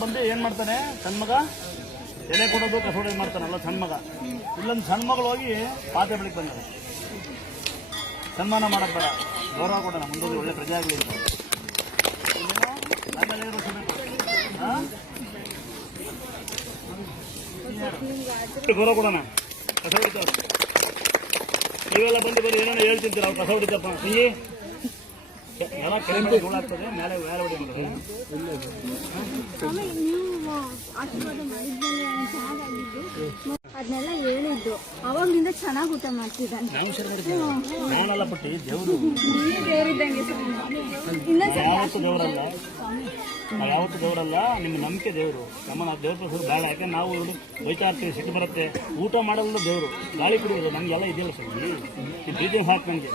ಬಂದು ಏನ್ ಮಾಡ್ತಾನೆ ಸಣ್ಣ ಮಗ ಎಲೆ ಕೊಡೋದು ಕಸೋಡಿ ಮಾಡ್ತಾನಲ್ಲ ಸಣ್ಣ ಮಗ. ಇಲ್ಲೊಂದು ಸಣ್ಣ ಮಗಳು ಹೋಗಿ ಪಾತ್ರೆ ಬೆಳಿಗ್ಗೆ ಬಂದ ಸನ್ಮಾನ ಮಾಡಕ್ ಬೇಡ, ಗೌರವ ಕೊಡೋಣ, ಮುಂದೋಗಿ ಒಳ್ಳೆ ಪ್ರಜೆ ಆಗಲಿ ಅಂತ. ಗೌರವ ಕೊಡೋಣ. ಕಸ ಹೊಡಿತಾರ ನೀವೆಲ್ಲ ಬಂದು ಬರೀ ಏನೋ ಹೇಳ್ತಿರ್ತೀರ, ಅವ್ರು ಕಸ ಹೊಡಿತಪ್ಪ ಹಿಂಗೆ ಎಲ್ಲ ಕಡಿಮೆ ಗೋಳಾಗ್ತದೆ, ಮೇಲೆ ಬೇರೆ ಹೊಡಿ ಅದನ್ನೆಲ್ಲ ಹೇಳಿದ್ದು. ಅವಾಗ್ಲಿಂದ ಚೆನ್ನಾಗಿ ಊಟ ಮಾಡ್ತಿದ್ದಾನೆ. ನಾನೆಲ್ಲ ಪಟ್ಟಿ ದೇವರು ಯಾವತ್ತು ದೇವರಲ್ಲ, ನಿಮ್ಮ ನಂಬಿಕೆ ದೇವರು. ನಮ್ಮ ದೇವ್ರ ಪ್ರಸಾದ ಬೇಡ, ಯಾಕೆ ನಾವು ಬೈತಾ ಇರ್ತೀವಿ, ಸಿಟ್ಟು ಬರುತ್ತೆ. ಊಟ ಮಾಡೋದು ದೇವರು, ಗಾಳಿ ಕುಡಿಯೋದು ನಮಗೆಲ್ಲ ಇದೆಯಲ್ಲ ಸರ್, ಈ ಪ್ರೀತಿ ಹಾಕಿ ನನಗೆ